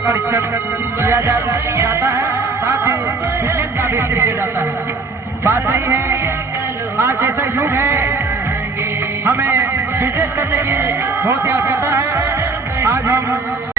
परीक्षण किया जाता है, साथ ही बिजनेस का भी किया जाता है। बात सही है, आज जैसा युग है हमें बिजनेस करने की बहुत ही आवश्यकता है। आज हम